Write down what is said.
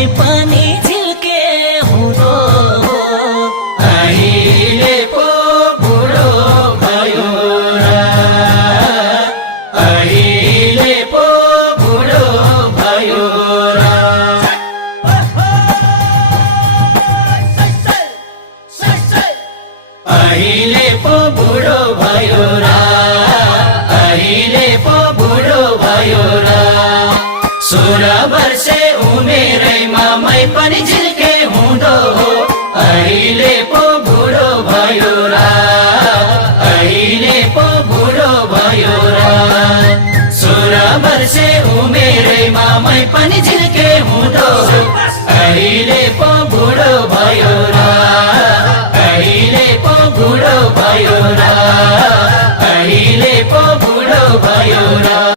मै पनि झिल्के हुँदो अहिले पो बुढो भयो र अहिले पो बुढो भयो र अहिले पो बुढो भयो र अहिले पो बुढो भयो र 16 वर्षे उमेरैमा मै पनि झिल्के हुँदो अहिले पो बुढो भयो र अहिले पो बुढो भयो र 16 वर्षे उमेरैमा मै पनि झिल्के हुँदो अहिले पो बुढो भयो र अहिले पो बुढो भयो र अहिले पो बुढो भयो र